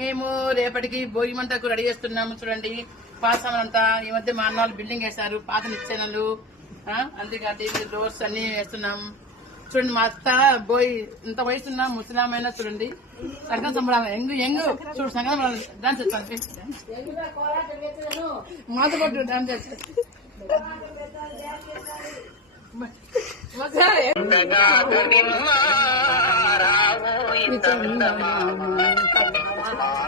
మేము రేపటికి భోగి మంటకు రెడీ చేస్తున్నాము చూడండి. పాసం అంతా ఈ మధ్య మా అన్న వాళ్ళు బిల్డింగ్ వేశారు పాత నిచ్చెనలు అందుకని డోర్స్ అన్ని వేస్తున్నాం. చూడండి మా అత్త బోయ్ ఇంత వయసు ఉన్న ముసలామైనా చూడండి. సంగం సంబరామ ఎంగు ఎంగు. చూడు సంబరాలు డాన్స్ చేస్తాను మాతో పాటు డాన్స్ చేస్తాను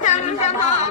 香安门天。